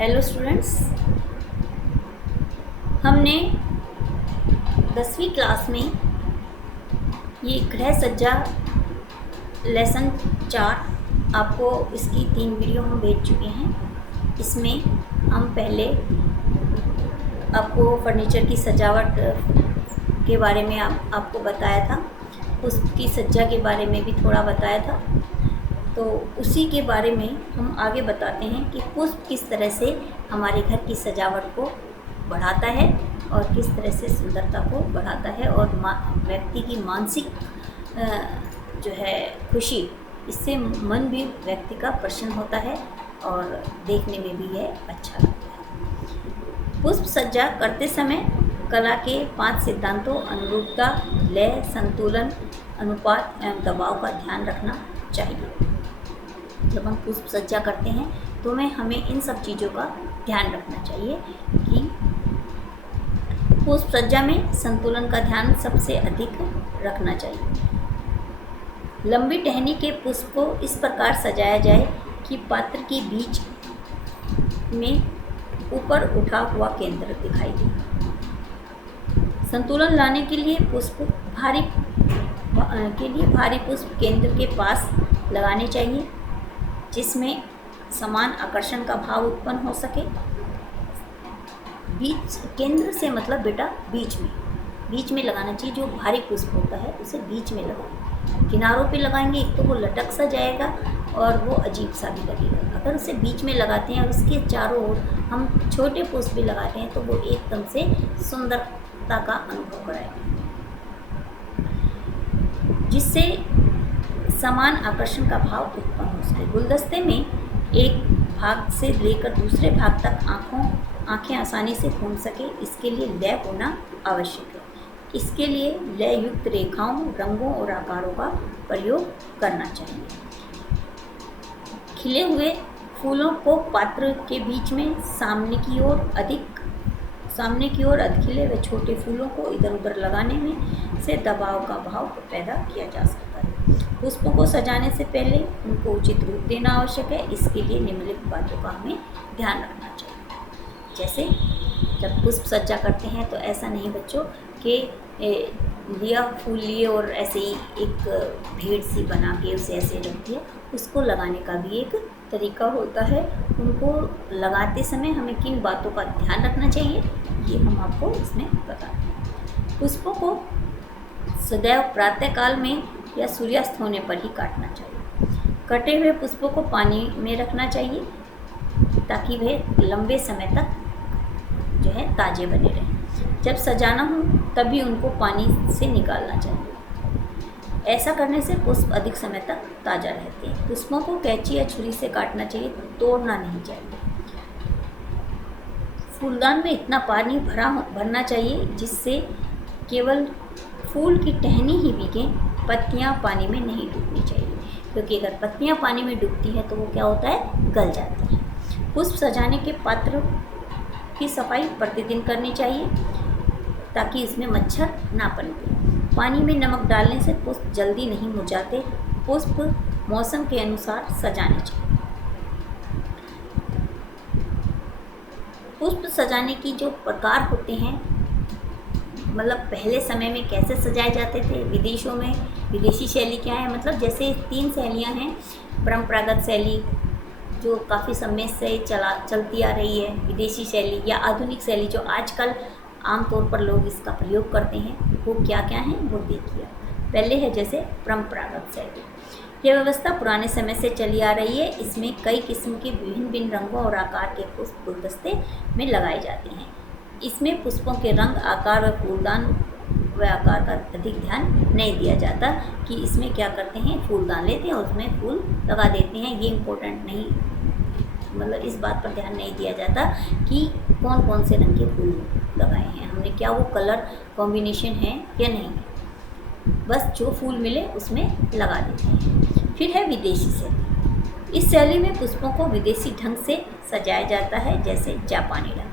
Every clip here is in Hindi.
हेलो स्टूडेंट्स, हमने 10वीं क्लास में ये गृह सज्जा लेसन 4 आपको इसकी 3 वीडियो हम भेज चुके हैं। इसमें हम पहले आपको फर्नीचर की सजावट के बारे में आपको बताया था, उसकी सज्जा के बारे में भी थोड़ा बताया था। तो उसी के बारे में हम आगे बताते हैं कि पुष्प किस तरह से हमारे घर की सजावट को बढ़ाता है और किस तरह से सुंदरता को बढ़ाता है और व्यक्ति की मानसिक जो है खुशी, इससे मन भी व्यक्ति का प्रसन्न होता है और देखने में भी यह अच्छा लगता है। पुष्प सज्जा करते समय कला के 5 सिद्धांतों अनुरूपता, लय, संतुलन, अनुपात एवं दबाव का ध्यान रखना चाहिए। जब हम पुष्प सज्जा करते हैं तो हमें इन सब चीज़ों का ध्यान रखना चाहिए कि पुष्प सज्जा में संतुलन का ध्यान सबसे अधिक रखना चाहिए। लंबी टहनी के पुष्प को इस प्रकार सजाया जाए कि पात्र के बीच में ऊपर उठा हुआ केंद्र दिखाई दे। संतुलन लाने के लिए भारी पुष्प केंद्र के पास लगाने चाहिए, जिसमें समान आकर्षण का भाव उत्पन्न हो सके। बीच केंद्र से मतलब बेटा बीच में लगाना चाहिए। जो भारी पुष्प होता है उसे बीच में लगाएं। किनारों पे लगाएंगे एक तो वो लटक सा जाएगा और वो अजीब सा भी लगेगा। अगर उसे बीच में लगाते हैं और उसके चारों ओर हम छोटे पुष्प भी लगाते हैं तो वो एकदम से सुंदरता का अनुभव कराएगा, जिससे समान आकर्षण का भाव उत्पन्न हो सके। गुलदस्ते में एक भाग से लेकर दूसरे भाग तक आँखें आसानी से घूम सके, इसके लिए लय होना आवश्यक है। इसके लिए लय युक्त रेखाओं, रंगों और आकारों का प्रयोग करना चाहिए। खिले हुए फूलों को पात्र के बीच में सामने की ओर अधखिले व छोटे फूलों को इधर उधर लगाने में से दबाव का भाव पैदा किया जा सकता है। पुष्पों को सजाने से पहले उनको उचित रूप देना आवश्यक है। इसके लिए निम्नलिखित बातों का हमें ध्यान रखना चाहिए। जैसे जब पुष्प सज्जा करते हैं तो ऐसा नहीं बच्चों कि फूल लिए और ऐसे ही एक भीड़ सी बना के उसे ऐसे रख दिया। उसको लगाने का भी एक तरीका होता है। उनको लगाते समय हमें किन बातों का ध्यान रखना चाहिए ये हम आपको इसमें बताते हैं। पुष्पों को सदैव प्रातःकाल में या सूर्यास्त होने पर ही काटना चाहिए। कटे हुए पुष्पों को पानी में रखना चाहिए ताकि वे लंबे समय तक जो है ताजे बने रहें। जब सजाना हो तभी उनको पानी से निकालना चाहिए। ऐसा करने से पुष्प अधिक समय तक ताज़ा रहते हैं। पुष्पों को कैंची या छुरी से काटना चाहिए, तोड़ना नहीं चाहिए। फूलदान में इतना पानी भरना चाहिए जिससे केवल फूल की टहनी ही भीगे, पत्तियां पानी में नहीं डूबनी चाहिए, क्योंकि अगर पत्तियां पानी में डूबती है तो वो क्या होता है, गल जाती है। पुष्प सजाने के पात्र की सफाई प्रतिदिन करनी चाहिए ताकि इसमें मच्छर ना पनपे। पानी में नमक डालने से पुष्प जल्दी नहीं मुरझाते। पुष्प मौसम के अनुसार सजाने चाहिए। पुष्प सजाने की जो प्रकार होते हैं, मतलब पहले समय में कैसे सजाए जाते थे विदेशों में, विदेशी शैली क्या है, मतलब जैसे 3 शैलियाँ हैं। परंपरागत शैली जो काफ़ी समय से चलती आ रही है, विदेशी शैली या आधुनिक शैली जो आजकल आमतौर पर लोग इसका प्रयोग करते हैं, वो क्या क्या हैं वो देखिए। पहले है जैसे परंपरागत शैली। यह व्यवस्था पुराने समय से चली आ रही है। इसमें कई किस्म के विभिन्न रंगों और आकार के पुष्प गुलदस्ते में लगाए जाते हैं। इसमें पुष्पों के रंग, आकार व फूलदान व आकार का अधिक ध्यान नहीं दिया जाता कि इसमें क्या करते हैं, फूलदान लेते हैं और उसमें फूल लगा देते हैं। ये इम्पोर्टेंट नहीं, मतलब इस बात पर ध्यान नहीं दिया जाता कि कौन कौन से रंग के फूल लगाए हैं हमने, क्या वो कलर कॉम्बिनेशन है या नहीं, बस जो फूल मिले उसमें लगा देते हैं। फिर है विदेशी शैली। इस शैली में पुष्पों को विदेशी ढंग से सजाया जाता है, जैसे जापानी ढंग।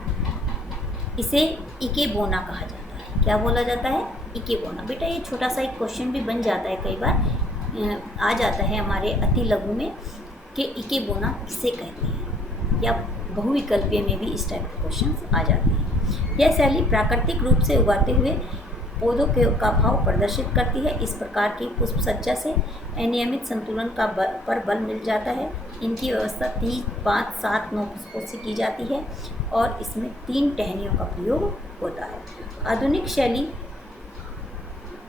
इसे इकेबोना कहा जाता है। क्या बोला जाता है, इकेबोना। बेटा ये छोटा सा एक क्वेश्चन भी बन जाता है, कई बार आ जाता है हमारे अति लघु में कि इकेबोना किसे कहते हैं, या बहुविकल्पीय में भी इस टाइप के क्वेश्चन आ जाते हैं। यह शैली प्राकृतिक रूप से उगाते हुए पौधों के का भाव प्रदर्शित करती है। इस प्रकार की पुष्प सज्जा से अनियमित संतुलन का पर बल मिल जाता है। इनकी व्यवस्था 3, 5, 7, 9 पुष्पों से की जाती है और इसमें 3 टहनियों का प्रयोग होता है। आधुनिक शैली,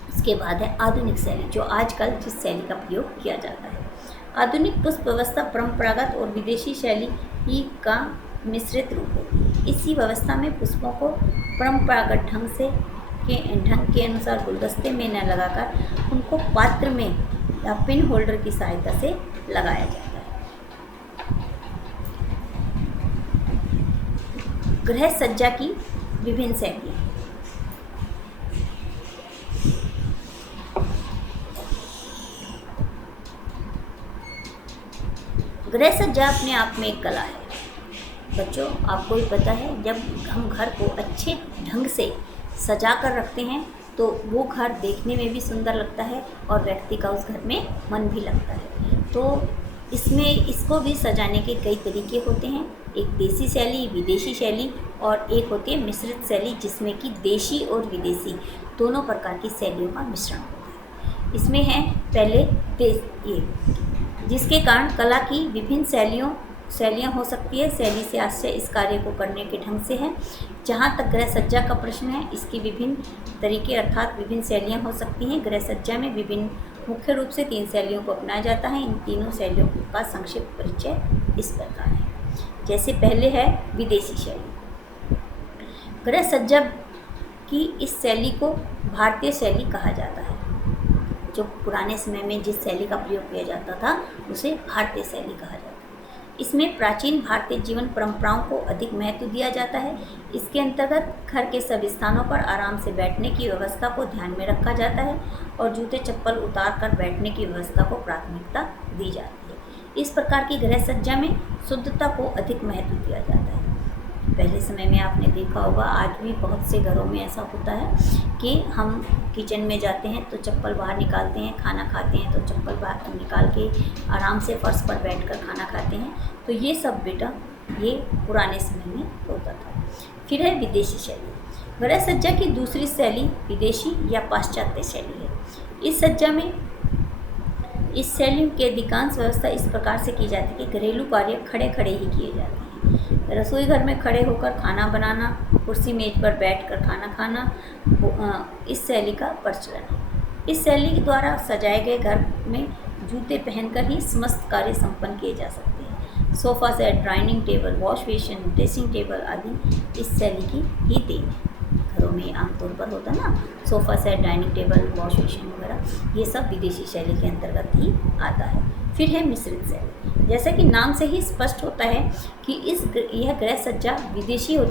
इसके बाद है आधुनिक शैली, जो आजकल जिस शैली का प्रयोग किया जाता है। आधुनिक पुष्प व्यवस्था परंपरागत और विदेशी शैली ही का मिश्रित रूप होती है। इसी व्यवस्था में पुष्पों को परंपरागत ढंग के अनुसार गुलदस्ते में न लगाकर उनको पात्र में या पिन होल्डर की सहायता से लगाया जाता है। गृह सज्जा की विभिन्न शैलियाँ। गृह सज्जा अपने आप में एक कला है बच्चों, आपको भी पता है। जब हम घर को अच्छे ढंग से सजा कर रखते हैं तो वो घर देखने में भी सुंदर लगता है और व्यक्ति का उस घर में मन भी लगता है। तो इसमें इसको भी सजाने के कई तरीके होते हैं। एक देसी शैली, विदेशी शैली और एक होती है मिश्रित शैली, जिसमें कि देशी और विदेशी दोनों प्रकार की शैलियों का मिश्रण होता है। इसमें है पहले ये, जिसके कारण कला की विभिन्न शैलियाँ हो सकती है। शैली से आशय इस कार्य को करने के ढंग से है। जहाँ तक गृह सज्जा का प्रश्न है, इसकी विभिन्न तरीके अर्थात विभिन्न शैलियाँ हो सकती हैं। गृह सज्जा में विभिन्न मुख्य रूप से 3 शैलियों को अपनाया जाता है। इन तीनों शैलियों का संक्षिप्त परिचय इस प्रकार है। जैसे पहले है विदेशी शैली। गृह सज्जा की इस शैली को भारतीय शैली कहा जाता है। जो पुराने समय में जिस शैली का प्रयोग किया जाता था उसे भारतीय शैली कहा जाता है। इसमें प्राचीन भारतीय जीवन परंपराओं को अधिक महत्व दिया जाता है। इसके अंतर्गत घर के सभी स्थानों पर आराम से बैठने की व्यवस्था को ध्यान में रखा जाता है और जूते चप्पल उतार कर बैठने की व्यवस्था को प्राथमिकता दी जाती है। इस प्रकार की गृह सज्जा में शुद्धता को अधिक महत्व दिया जाता है। पहले समय में आपने देखा होगा, आज भी बहुत से घरों में ऐसा होता है कि हम किचन में जाते हैं तो चप्पल बाहर निकालते हैं, खाना खाते हैं तो चप्पल बाहर निकाल के आराम से फर्श पर बैठकर खाना खाते हैं। तो ये सब बेटा ये पुराने समय में होता था। फिर है विदेशी शैली। गृह सज्जा की दूसरी शैली विदेशी या पाश्चात्य शैली है। इस शैली की अधिकांश व्यवस्था इस प्रकार से की जाती है कि घरेलू कार्य खड़े खड़े ही किए जाते हैं। रसोई घर में खड़े होकर खाना बनाना, कुर्सी मेज पर बैठकर खाना खाना, इस शैली का प्रचलन है। इस शैली के द्वारा सजाए गए घर में जूते पहनकर ही समस्त कार्य संपन्न किए जा सकते हैं। Sofa set, dining table, wash basin, dressing table आदि इस शैली की ही देन है। घरों में आमतौर पर होता है ना, sofa set, dining table, wash basin वगैरह, ये सब विदेशी शैली के अंतर्गत ही आता है। फिर है मिश्रित शैली। जैसा कि नाम से ही स्पष्ट होता है कि यह गृह सज्जा विदेशी और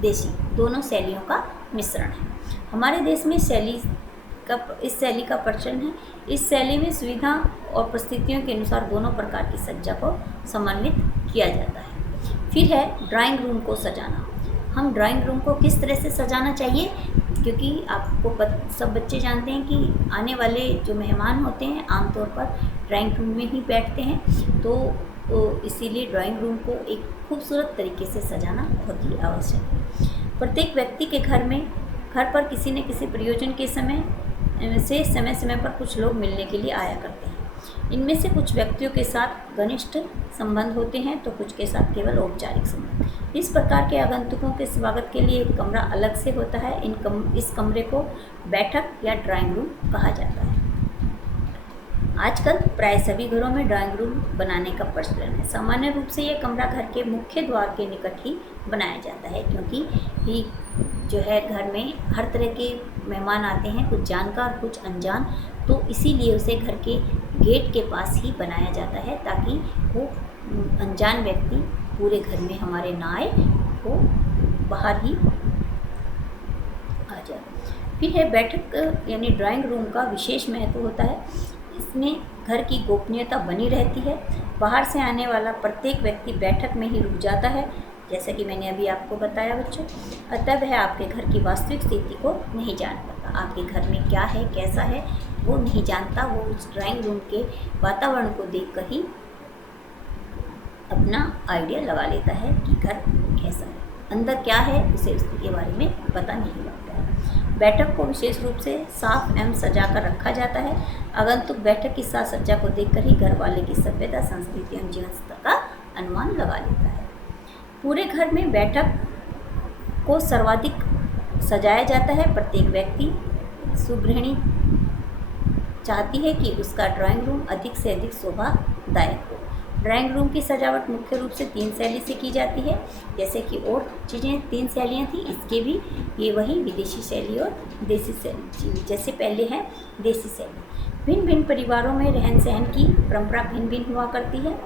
देशी दोनों शैलियों का मिश्रण है। हमारे देश में इस शैली का प्रचलन है। इस शैली में सुविधा और परिस्थितियों के अनुसार दोनों प्रकार की सज्जा को समन्वित किया जाता है। फिर है ड्राइंग रूम को सजाना। हम ड्राइंग रूम को किस तरह से सजाना चाहिए, क्योंकि आपको सब बच्चे जानते हैं कि आने वाले जो मेहमान होते हैं आमतौर पर ड्राइंग रूम में ही बैठते हैं। तो इसीलिए ड्राइंग रूम को एक खूबसूरत तरीके से सजाना बहुत ही आवश्यक है। प्रत्येक व्यक्ति के घर पर किसी न किसी प्रयोजन के समय समय पर कुछ लोग मिलने के लिए आया करते हैं। इनमें से कुछ व्यक्तियों के साथ घनिष्ठ संबंध होते हैं तो कुछ के साथ केवल औपचारिक संबंध। इस प्रकार के आगंतुकों के स्वागत के लिए एक कमरा अलग से होता है। इस कमरे को बैठक या ड्राइंग रूम कहा जाता है। आजकल प्राय सभी घरों में ड्राइंग रूम बनाने का प्रचलन है। सामान्य रूप से यह कमरा घर के मुख्य द्वार के निकट ही बनाया जाता है, क्योंकि ही जो है घर में हर तरह के मेहमान आते हैं, कुछ जानकार कुछ अनजान, तो इसीलिए उसे घर के गेट के पास ही बनाया जाता है ताकि वो अनजान व्यक्ति पूरे घर में हमारे ना आए, वो बाहर ही आ जाए। फिर है बैठक यानी ड्राइंग रूम का विशेष महत्व होता है। इसमें घर की गोपनीयता बनी रहती है। बाहर से आने वाला प्रत्येक व्यक्ति बैठक में ही रुक जाता है, जैसा कि मैंने अभी आपको बताया बच्चों। अतः वह आपके घर की वास्तविक स्थिति को नहीं जान पाता। आपके घर में क्या है कैसा है वो नहीं जानता। वो उस ड्राइंग रूम के वातावरण को देखकर ही अपना आइडिया लगा लेता है कि घर कैसा है, अंदर क्या है उसे उसके बारे में पता नहीं लगता है। बैठक को विशेष रूप से साफ एवं सजा कर रखा जाता है। आगंतुक बैठक की साज सज्जा को देखकर ही घर वाले की सभ्यता, संस्कृति एवं जीवन स्तर का अनुमान लगा लेता है। पूरे घर में बैठक को सर्वाधिक सजाया जाता है। प्रत्येक व्यक्ति, सुगृहिणी चाहती है कि उसका ड्राइंग रूम अधिक से अधिक शोभादायक हो। ड्राइंग रूम की सजावट मुख्य रूप से 3 शैली से की जाती है। जैसे कि और चीज़ें 3 शैलियाँ थी, इसके भी ये वही विदेशी शैली और देसी शैली। जैसे पहले है देसी शैली। भिन्न भिन्न परिवारों में रहन सहन की परंपरा भिन्न भिन्न हुआ करती है।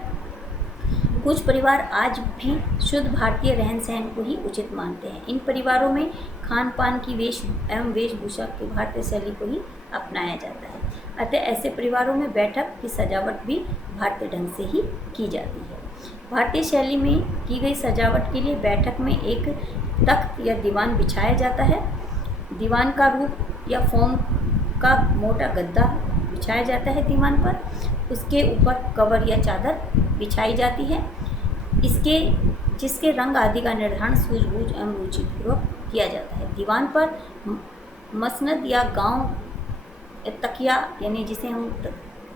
कुछ परिवार आज भी शुद्ध भारतीय रहन सहन को ही उचित मानते हैं। इन परिवारों में खान पान की वेशभूषा की भारतीय शैली को ही अपनाया जाता है। अतः ऐसे परिवारों में बैठक की सजावट भी भारतीय ढंग से ही की जाती है। भारतीय शैली में की गई सजावट के लिए बैठक में एक तख्त या दीवान बिछाया जाता है। दीवान का रूप या फोम का मोटा गद्दा बिछाया जाता है दीवान पर। उसके ऊपर कवर या चादर बिछाई जाती है। जिसके रंग आदि का निर्धारण सूझबूझ एवं रुचिपूर्वक किया जाता है। दीवान पर मसनद या गांव तकिया, यानी जिसे हम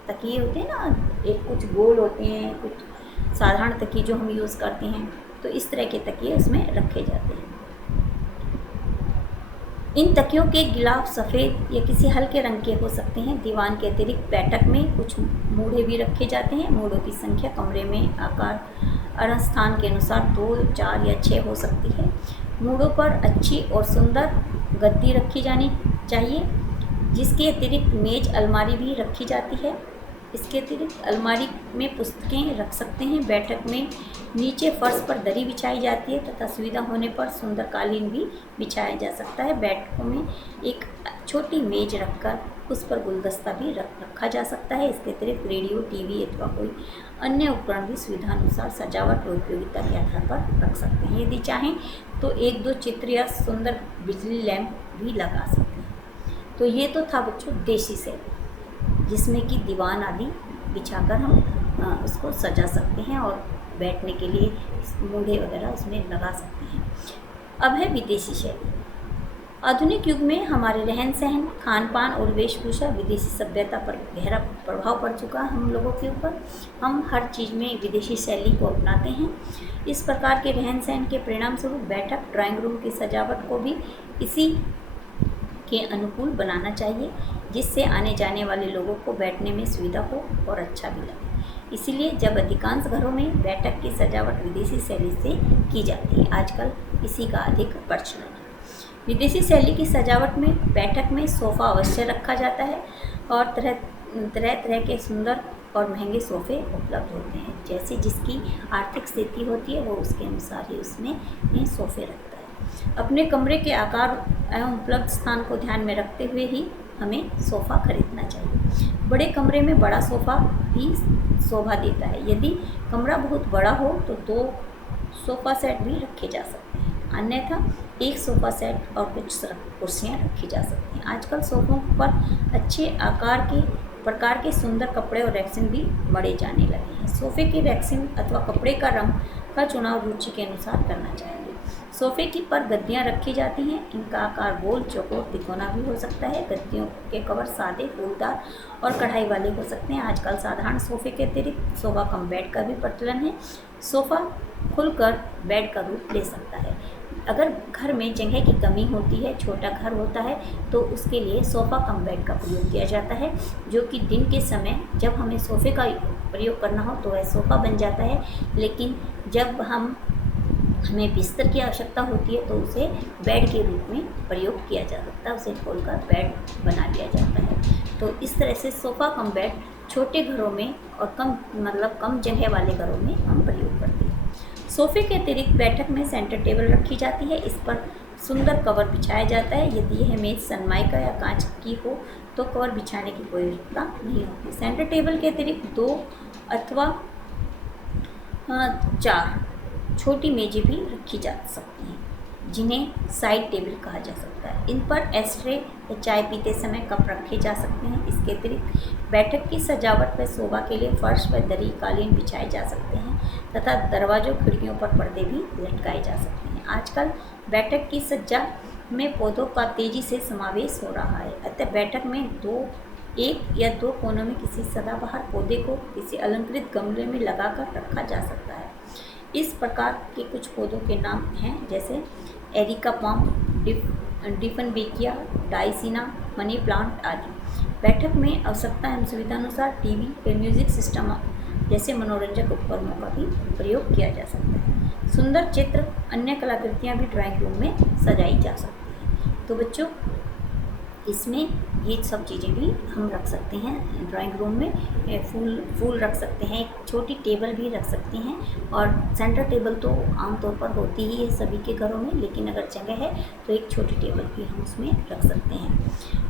तकिए होते हैं ना, एक कुछ गोल होते हैं, कुछ साधारण तकिए जो हम यूज़ करते हैं, तो इस तरह के तकिए उसमें रखे जाते हैं। इन तकियों के गिलाफ सफ़ेद या किसी हल्के रंग के हो सकते हैं। दीवान के अतिरिक्त बैठक में कुछ मूढ़े भी रखे जाते हैं। मूढ़ों की संख्या कमरे में आकार स्थान के अनुसार 2, 4 या 6 हो सकती है। मूढ़ों पर अच्छी और सुंदर गद्दी रखी जानी चाहिए। जिसके अतिरिक्त मेज अलमारी भी रखी जाती है। इसके अतिरिक्त अलमारी में पुस्तकें रख सकते हैं। बैठक में नीचे फर्श पर दरी बिछाई जाती है तथा सुविधा होने पर सुंदर कालीन भी बिछाया जा सकता है। बैठकों में एक छोटी मेज रखकर उस पर गुलदस्ता भी रखा जा सकता है। इसके अतिरिक्त रेडियो, टीवी अथवा कोई अन्य उपकरण भी सुविधानुसार सजावट और उपयोगिता के आधार पर रख सकते हैं। यदि चाहें तो 1-2 चित्र या सुंदर बिजली लैंप भी लगा सकते हैं। तो ये तो था बच्चों देसी शैली, जिसमें कि दीवान आदि बिछाकर हम उसको सजा सकते हैं और बैठने के लिए मूढ़े वगैरह उसमें लगा सकते हैं। अब है विदेशी शैली। आधुनिक युग में हमारे रहन सहन, खान पान और वेशभूषा विदेशी सभ्यता पर गहरा प्रभाव पड़ चुका है हम लोगों के ऊपर। हम हर चीज़ में विदेशी शैली को अपनाते हैं। इस प्रकार के रहन सहन के परिणाम स्वरूप बैठक, ड्राइंग रूम की सजावट को भी इसी के अनुकूल बनाना चाहिए, जिससे आने जाने वाले लोगों को बैठने में सुविधा हो और अच्छा भी लगे। इसीलिए जब अधिकांश घरों में बैठक की सजावट विदेशी शैली से की जाती है, आजकल इसी का अधिक प्रचलन है। विदेशी शैली की सजावट में बैठक में सोफ़ा अवश्य रखा जाता है और तरह के सुंदर और महंगे सोफ़े उपलब्ध होते हैं। जैसे जिसकी आर्थिक स्थिति होती है वो उसके अनुसार ही उसमें सोफ़े रखता है। अपने कमरे के आकार एवं उपलब्ध स्थान को ध्यान में रखते हुए ही हमें सोफ़ा खरीदना चाहिए। बड़े कमरे में बड़ा सोफ़ा भी शोभा देता है। यदि कमरा बहुत बड़ा हो तो 2 सोफ़ा सेट भी रखे जा सकते हैं, अन्यथा 1 सोफ़ा सेट और कुछ कुर्सियाँ रखी जा सकती हैं। आजकल सोफ़ों पर अच्छे प्रकार के सुंदर कपड़े और रैक्सिन भी मढ़े जाने लगे हैं। सोफ़े की रैक्सिन अथवा कपड़े का रंग का चुनाव रुचि के अनुसार करना चाहिए। सोफ़े की पर गद्दियाँ रखी जाती हैं। इनका आकार गोल, चौकोर, तिकोना भी हो सकता है। गद्दियों के कवर सादे, फूलदार और कढ़ाई वाले हो सकते हैं। आजकल साधारण सोफ़े के अतिरिक्त सोफ़ा कम बेड का भी प्रचलन है। सोफ़ा खुलकर बेड का रूप ले सकता है। अगर घर में जगह की कमी होती है, छोटा घर होता है, तो उसके लिए सोफ़ा कम बेड का प्रयोग किया जाता है, जो कि दिन के समय जब हमें सोफ़े का प्रयोग करना हो तो वह सोफ़ा बन जाता है। लेकिन जब हमें बिस्तर की आवश्यकता होती है तो उसे बेड के रूप में प्रयोग किया जा सकता है। उसे खोलकर बेड बना लिया जाता है। तो इस तरह से सोफ़ा कम बेड छोटे घरों में और कम जगह वाले घरों में हम प्रयोग करते हैं। सोफ़े के अतिरिक्त बैठक में सेंटर टेबल रखी जाती है। इस पर सुंदर कवर बिछाया जाता है। यदि यह मेज सनमाइका या कांच की हो तो कवर बिछाने की कोई आवश्यकता नहीं होती। सेंटर टेबल के अतिरिक्त 2 अथवा 4 छोटी मेज़ें भी रखी जा सकती हैं, जिन्हें साइड टेबल कहा जा सकता है। इन पर एस्ट्रे या चाय पीते समय कप रखे जा सकते हैं। इसके अतिरिक्त बैठक की सजावट व शोभा के लिए फर्श व दरी, कालीन बिछाए जा सकते हैं। तथा दरवाजों खिड़कियों पर पर्दे भी लटकाए जा सकते हैं। आजकल बैठक की सज्जा में पौधों का तेजी से समावेश हो रहा है, अतः बैठक में एक या दो कोनों में किसी सदाबहार पौधे को किसी अलंकृत गमले में लगाकर रखा जा सकता है। इस प्रकार के कुछ पौधों के नाम हैं, जैसे एरिका पाम, डिफनबेकिया, डाइसिना, मनी प्लांट आदि। बैठक में आवश्यकता एवं सुविधा अनुसार टीवी व म्यूजिक सिस्टम जैसे मनोरंजक उपकरणों का भी प्रयोग किया जा सकता है। सुंदर चित्र, अन्य कलाकृतियाँ भी ड्राइंग रूम में सजाई जा सकती हैं। तो बच्चों, इसमें ये सब चीज़ें भी हम रख सकते हैं ड्राइंग रूम में। फूल रख सकते हैं, एक छोटी टेबल भी रख सकते हैं, और सेंटर टेबल तो आमतौर पर होती ही है सभी के घरों में, लेकिन अगर जगह है तो एक छोटी टेबल भी हम उसमें रख सकते हैं।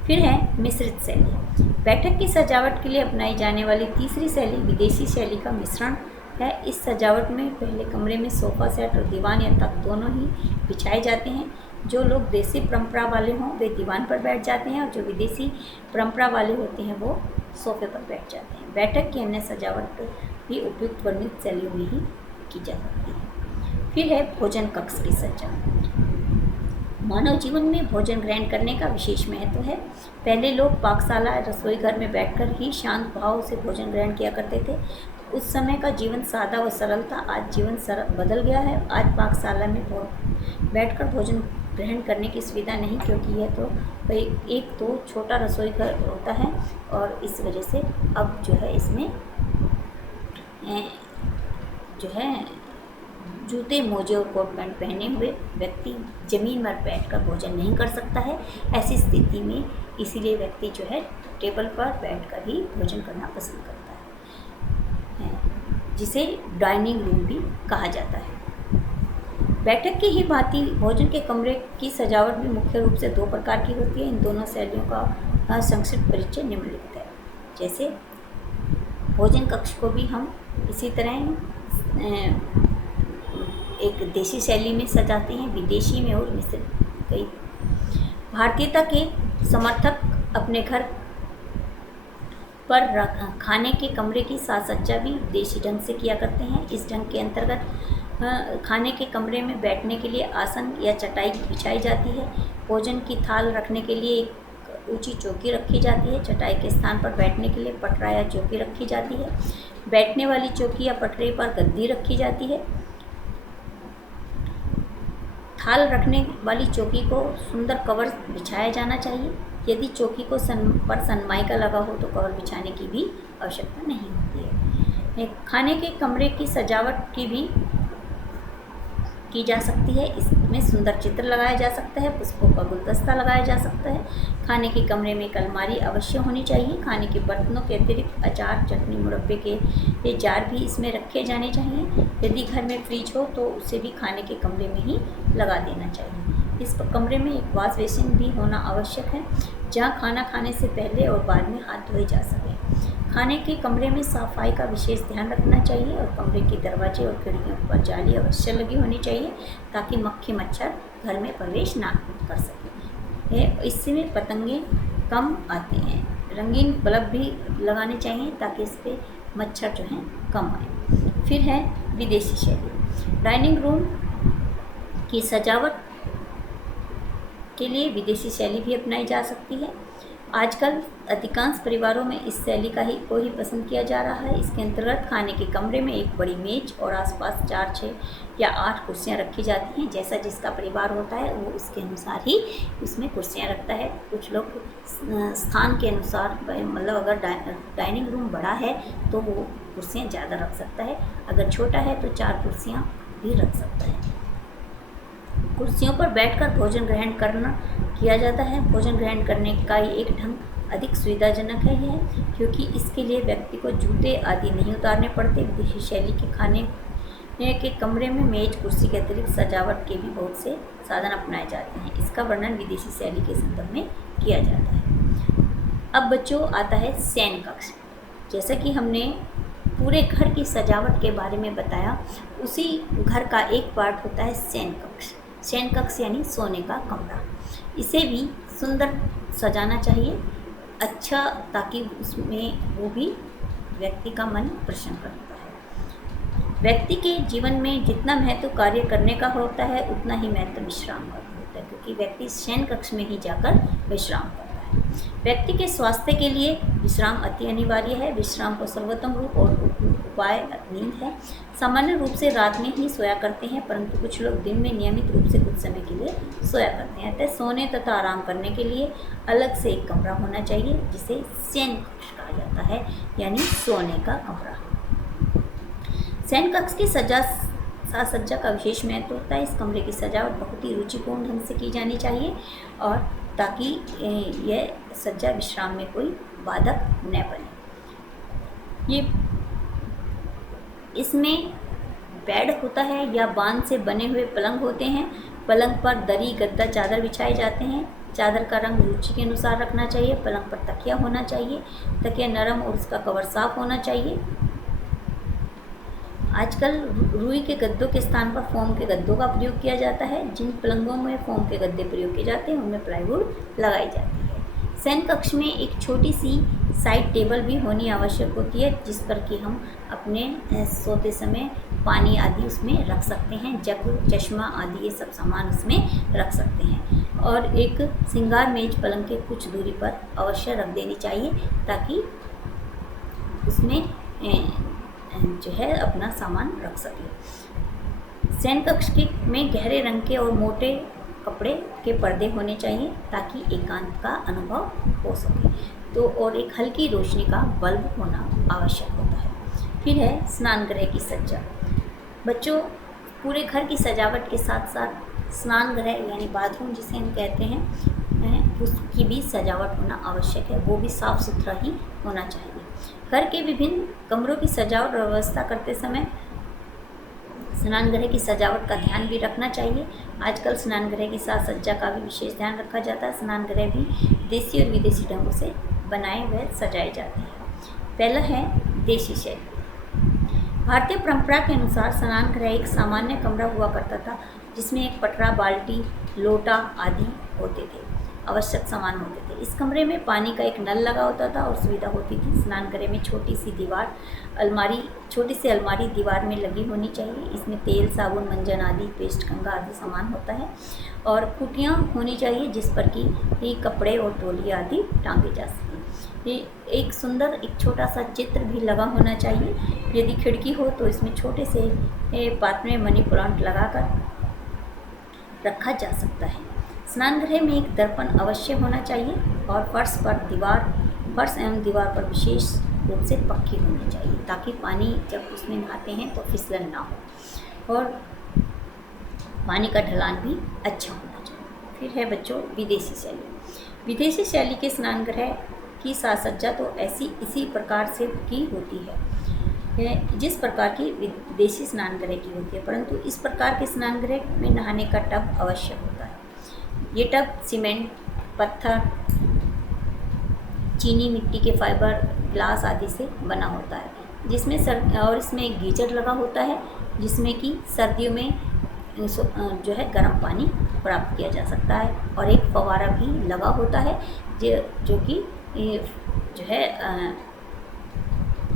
फिर है मिश्रित शैली। बैठक की सजावट के लिए अपनाई जाने वाली तीसरी शैली विदेशी शैली का मिश्रण है। इस सजावट में पहले कमरे में सोफ़ा सेट और दीवान या तख्त दोनों ही बिछाए जाते हैं। जो लोग देसी परंपरा वाले हों वे दीवान पर बैठ जाते हैं, और जो विदेशी परंपरा वाले होते हैं वो सोफे पर बैठ जाते हैं। बैठक की अन्य सजावट भी उपयुक्त वर्णित शैलियों में ही की जा सकती है। फिर है भोजन कक्ष की सज्जा। मानव जीवन में भोजन ग्रहण करने का विशेष महत्व है। पहले लोग पाकशाला रसोई घर में बैठकर ही शांत भाव से भोजन ग्रहण किया करते थे। उस समय का जीवन सादा व सरल था। आज जीवन सरल बदल गया है। आज पाकशाला में बैठकर भोजन ग्रहण करने की सुविधा नहीं, क्योंकि यह तो एक तो छोटा रसोई घर होता है, और इस वजह से अब जो है इसमें जो है जूते, मोजे और कोट पैंट पहने हुए व्यक्ति ज़मीन पर बैठकर भोजन नहीं कर सकता है। ऐसी स्थिति में इसीलिए व्यक्ति जो है टेबल पर बैठकर ही भोजन करना पसंद करता है, जिसे डाइनिंग रूम भी कहा जाता है। बैठक की ही भांति भोजन के कमरे की सजावट भी मुख्य रूप से दो प्रकार की होती है। इन दोनों शैलियों का संक्षिप्त परिचय निम्नलिखित है। जैसे भोजन कक्ष को भी हम इसी तरह एक देशी शैली में सजाते हैं, विदेशी में और मिश्रित कई। भारतीयता के समर्थक अपने घर पर खाने के कमरे की साज सज्जा भी देशी ढंग से किया करते हैं। इस ढंग के अंतर्गत खाने के कमरे में बैठने के लिए आसन या चटाई बिछाई जाती है। भोजन की थाल रखने के लिए एक ऊंची चौकी रखी जाती है। चटाई के स्थान पर बैठने के लिए पटरा या चौकी रखी जाती है। बैठने वाली चौकी या पटरे पर गद्दी रखी जाती है। थाल रखने वाली चौकी को सुंदर कवर बिछाया जाना चाहिए। यदि चौकी को पर सनमाइका लगा हो तो कवर बिछाने की भी आवश्यकता नहीं होती है। खाने के कमरे की सजावट की जा सकती है। इसमें सुंदर चित्र लगाया जा सकता है, पुष्पों का गुलदस्ता लगाया जा सकता है। खाने के कमरे में एक अलमारी अवश्य होनी चाहिए। खाने के बर्तनों के अतिरिक्त अचार, चटनी, मुरब्बे के जार भी इसमें रखे जाने चाहिए। यदि घर में फ्रिज हो तो उसे भी खाने के कमरे में ही लगा देना चाहिए। इस कमरे में एक वॉश बेसिन भी होना आवश्यक है, जहाँ खाना खाने से पहले और बाद में हाथ धोए जा सकें। खाने के कमरे में सफाई का विशेष ध्यान रखना चाहिए, और कमरे के दरवाजे और खिड़कियों पर जाली अवश्य लगी होनी चाहिए, ताकि मक्खी मच्छर घर में प्रवेश ना कर सके। इससे पतंगे कम आते हैं। रंगीन बल्ब भी लगाने चाहिए ताकि इस पर मच्छर जो हैं कम आए। फिर है विदेशी शैली। डाइनिंग रूम की सजावट के लिए विदेशी शैली भी अपनाई जा सकती है। आजकल अधिकांश परिवारों में इस शैली को ही पसंद किया जा रहा है। इसके अंतर्गत खाने के कमरे में एक बड़ी मेज और आसपास 4, 6 या 8 कुर्सियां रखी जाती हैं। जैसा जिसका परिवार होता है वो उसके अनुसार ही उसमें कुर्सियां रखता है। कुछ लोग स्थान के अनुसार, मतलब अगर डाइनिंग रूम बड़ा है तो वो कुर्सियाँ ज़्यादा रख सकता है, अगर छोटा है तो 4 कुर्सियाँ भी रख सकता है। कुर्सियों पर बैठकर भोजन ग्रहण किया जाता है। भोजन ग्रहण करने का एक ढंग अधिक सुविधाजनक है यह, क्योंकि इसके लिए व्यक्ति को जूते आदि नहीं उतारने पड़ते। विदेशी शैली के खाने के कमरे में मेज, कुर्सी के अतिरिक्त सजावट के भी बहुत से साधन अपनाए जाते हैं। इसका वर्णन विदेशी शैली के संदर्भ में किया जाता है। अब बच्चों आता है शयन कक्ष। जैसा कि हमने पूरे घर की सजावट के बारे में बताया, उसी घर का एक पार्ट होता है शयन कक्ष। शयन कक्ष यानी सोने का कमरा। इसे भी सुंदर सजाना चाहिए, अच्छा, ताकि उसमें वो भी व्यक्ति का मन प्रसन्न करता है। व्यक्ति के जीवन में जितना महत्व कार्य करने का होता है उतना ही महत्व विश्राम का होता है, क्योंकि व्यक्ति शयन कक्ष में ही जाकर विश्राम करता है। व्यक्ति के स्वास्थ्य के लिए विश्राम अति अनिवार्य है। विश्राम को सर्वोत्तम रूप और उपाय नींद है। सामान्य रूप से रात में ही सोया करते हैं, परंतु कुछ लोग दिन में नियमित रूप से कुछ समय के लिए सोया करते हैं। अतः सोने तथा आराम करने के लिए अलग से एक कमरा होना चाहिए, जिसे शयन कक्ष कहा जाता है, यानी सोने का कमरा। शयन कक्ष की साज सज्जा का विशेष महत्व होता है। इस कमरे की सजावट बहुत ही रुचिपूर्ण ढंग से की जानी चाहिए, और ताकि यह सज्जा विश्राम में कोई बाधक न बने। इसमें बेड होता है या बांस से बने हुए पलंग होते हैं। पलंग पर दरी, गद्दा, चादर बिछाए जाते हैं। चादर का रंग रुचि के अनुसार रखना चाहिए। पलंग पर तकिया होना चाहिए। तकिया नरम और उसका कवर साफ होना चाहिए। आजकल रुई के गद्दों के स्थान पर फोम के गद्दों का प्रयोग किया जाता है। जिन पलंगों में फोम के गद्दे प्रयोग किए जाते हैं उनमें प्लाईवुड लगाई जाती है। शयन कक्ष में एक छोटी सी साइड टेबल भी होनी आवश्यक होती है, जिस पर कि हम अपने सोते समय पानी आदि उसमें रख सकते हैं। जग, चश्मा आदि ये सब सामान उसमें रख सकते हैं। और एक श्रृंगार मेज पलंग के कुछ दूरी पर अवश्य रख देनी चाहिए, ताकि उसमें जो है अपना सामान रख सके। शयन कक्ष में गहरे रंग के और मोटे कपड़े के पर्दे होने चाहिए, ताकि एकांत का अनुभव हो सके। तो और एक हल्की रोशनी का बल्ब होना आवश्यक होता है। फिर है स्नान गृह की सज्जा। बच्चों, पूरे घर की सजावट के साथ साथ स्नान गृह यानी बाथरूम जिसे हम कहते हैं, उसकी भी सजावट होना आवश्यक है। वो भी साफ़ सुथरा ही होना चाहिए। घर के विभिन्न कमरों की सजावट और व्यवस्था करते समय स्नान गृह की सजावट का ध्यान भी रखना चाहिए। आजकल स्नान गृह की साज सज्जा का भी विशेष ध्यान रखा जाता है। स्नान गृह भी देसी और विदेशी ढंगों से बनाए व सजाए जाते हैं। पहला है देशी शैली। भारतीय परंपरा के अनुसार स्नान गृह एक सामान्य कमरा हुआ करता था, जिसमें एक पटरा, बाल्टी, लोटा आदि होते थे, आवश्यक सामान होते थे। इस कमरे में पानी का एक नल लगा होता था और सुविधा होती थी। स्नान गृह में छोटी सी अलमारी दीवार में लगी होनी चाहिए। इसमें तेल, साबुन, मंजन आदि, पेस्ट, कंघा आदि सामान होता है। और कुटियाँ होनी चाहिए, जिस पर कि ये कपड़े और तौलिए आदि टांगे जा सकें। ये एक सुंदर एक छोटा सा चित्र भी लगा होना चाहिए। यदि खिड़की हो तो इसमें छोटे से पात्र में मनी प्लांट लगाकर रखा जा सकता है। स्नान गृह में एक दर्पण अवश्य होना चाहिए, और फर्श एवं दीवार पर विशेष रूप से पक्की होनी चाहिए, ताकि पानी जब उसमें नहाते हैं तो फिसलन ना हो, और पानी का ढलान भी अच्छा होना चाहिए। फिर है बच्चों विदेशी शैली। विदेशी शैली के स्नान गृह की साज सज्जा तो इसी प्रकार से की होती है जिस प्रकार की विदेशी स्नान गृह की होती है, परंतु इस प्रकार के स्नान गृह में नहाने का टब आवश्यक होता है। ये टब सीमेंट, पत्थर, चीनी मिट्टी के फाइबर, ग्लास आदि से बना होता है, इसमें एक गीजर लगा होता है, जिसमें कि सर्दियों में जो है गर्म पानी प्राप्त किया जा सकता है, और एक फव्वारा भी लगा होता है जो कि जो है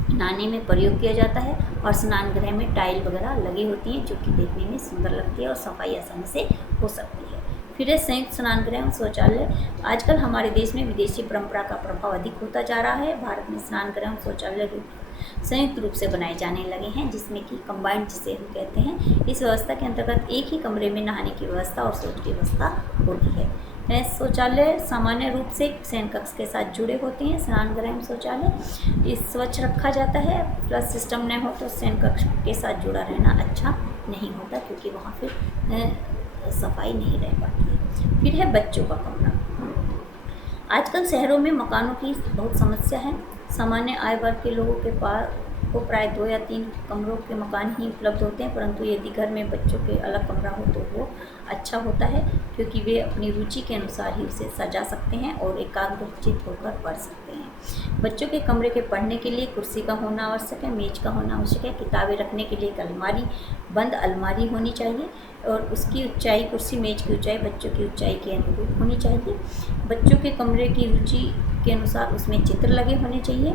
नहाने में प्रयोग किया जाता है। और स्नान गृह में टाइल वगैरह लगी होती हैं, जो कि देखने में सुंदर लगती है और सफाई आसानी से हो सकती है। फिर है संयुक्त स्नान गृह और शौचालय। आजकल हमारे देश में विदेशी परंपरा का प्रभाव अधिक होता जा रहा है। भारत में स्नान गृह और शौचालय संयुक्त रूप से बनाए जाने लगे हैं, जिसमें कि कंबाइंड जिसे हम कहते हैं। इस व्यवस्था के अंतर्गत एक ही कमरे में नहाने की व्यवस्था और शौच की व्यवस्था होती है। शौचालय सामान्य रूप से शयन कक्ष के साथ जुड़े होते हैं। स्नान गृह में शौचालय इस स्वच्छ रखा जाता है। फ्लश सिस्टम न हो तो शयन कक्ष के साथ जुड़ा रहना अच्छा नहीं होता, क्योंकि वहाँ फिर सफाई नहीं रह पाती है। फिर है बच्चों का कमरा। आजकल शहरों में मकानों की बहुत समस्या है। सामान्य आय वर्ग के लोगों के पास को प्राय 2 या 3 कमरों के मकान ही उपलब्ध होते हैं, परंतु यदि घर में बच्चों के अलग कमरा हो तो वो अच्छा होता है, क्योंकि वे अपनी रुचि के अनुसार ही उसे सजा सकते हैं और एकाग्रचित्त होकर पढ़ सकते हैं। बच्चों के कमरे के पढ़ने के लिए कुर्सी का होना आवश्यक है, मेज का होना आवश्यक है। किताबें रखने के लिए एक बंद अलमारी होनी चाहिए, और उसकी ऊंचाई, कुर्सी मेज की ऊंचाई बच्चों की ऊंचाई के अनुरूप होनी चाहिए। बच्चों के कमरे की रुचि के अनुसार उसमें चित्र लगे होने चाहिए।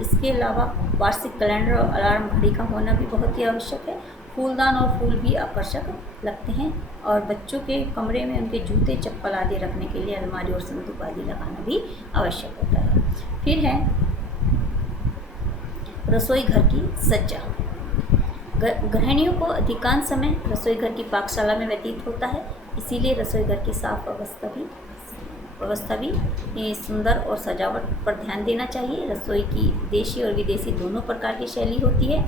इसके अलावा वार्षिक कैलेंडर और अलार्म घड़ी का होना भी बहुत ही आवश्यक है। फूलदान और फूल भी आकर्षक लगते हैं। और बच्चों के कमरे में उनके जूते चप्पल आदि रखने के लिए अलमारी और संदूक आदि लगाना भी आवश्यक होता है। फिर है रसोई घर की सज्जा। गृहिणियों को अधिकांश समय रसोई घर की पाकशाला में व्यतीत होता है, इसीलिए रसोई घर की साफ व्यवस्था भी सुंदर और सजावट पर ध्यान देना चाहिए। रसोई की देशी और विदेशी दोनों प्रकार की शैली होती है।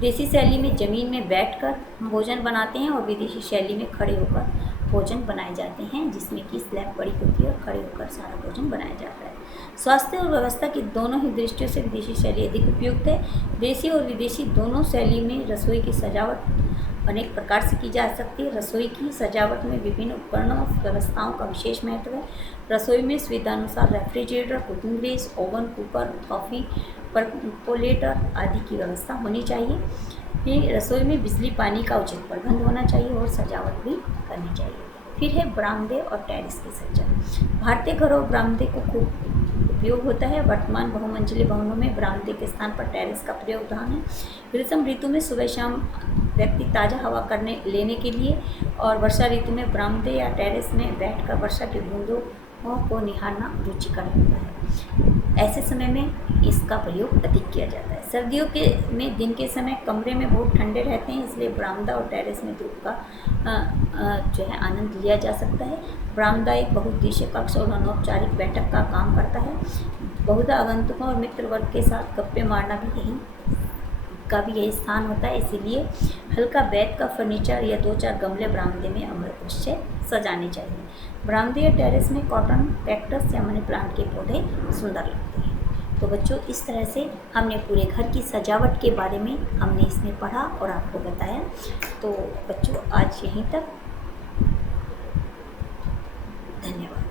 देसी शैली में ज़मीन में बैठकर भोजन बनाते हैं और विदेशी शैली में खड़े होकर भोजन बनाए जाते हैं, जिसमें कि स्लैब पड़ी होती है और खड़े होकर सारा भोजन बनाया जाता है। स्वास्थ्य और व्यवस्था की दोनों ही दृष्टियों से विदेशी शैली अधिक उपयुक्त है। देसी और विदेशी दोनों शैली में रसोई की सजावट अनेक प्रकार से की जा सकती है। रसोई की सजावट में विभिन्न उपकरणों और व्यवस्थाओं का विशेष महत्व है। रसोई में सुविधानुसार refrigerator, cooking gas, oven, cooker, coffee percolator आदि की व्यवस्था होनी चाहिए। ये रसोई में बिजली पानी का उचित प्रबंध होना चाहिए और सजावट भी करनी चाहिए। फिर है बरामदे और टेरेस की सज्जा। भारतीय घरों और बरामदे को खूब उपयोग होता है। वर्तमान बहुमंजिले भवनों में बरामदे के स्थान पर टेरेस का प्रावधान है। ग्रीष्म ऋतु में सुबह शाम व्यक्ति ताज़ा हवा लेने के लिए और वर्षा ऋतु में बरामदे या टेरेस में बैठकर वर्षा की बूंदों को निहारना रुचिकर होता है। ऐसे समय में इसका प्रयोग अधिक किया जाता है। सर्दियों में दिन के समय कमरे में बहुत ठंडे रहते हैं, इसलिए बरामदा और टेरेस में धूप का जो है आनंद लिया जा सकता है। बरामदा एक बहुउद्देशीय कक्ष और अनौपचारिक बैठक का काम करता है। बहुधा आगंतुकों और मित्र वर्ग के साथ गप्पे मारना भी यही स्थान होता है, इसीलिए हल्का बैग का फर्नीचर या 2-4 गमले बरामदे में अमृत से सजाने चाहिए। बरामदे या टेरेस में कॉटन, कैक्टस या मनी प्लांट के पौधे सुंदर लगते हैं। तो बच्चों, इस तरह से हमने पूरे घर की सजावट के बारे में हमने इसमें पढ़ा और आपको बताया। तो बच्चों, आज यहीं तक। धन्यवाद।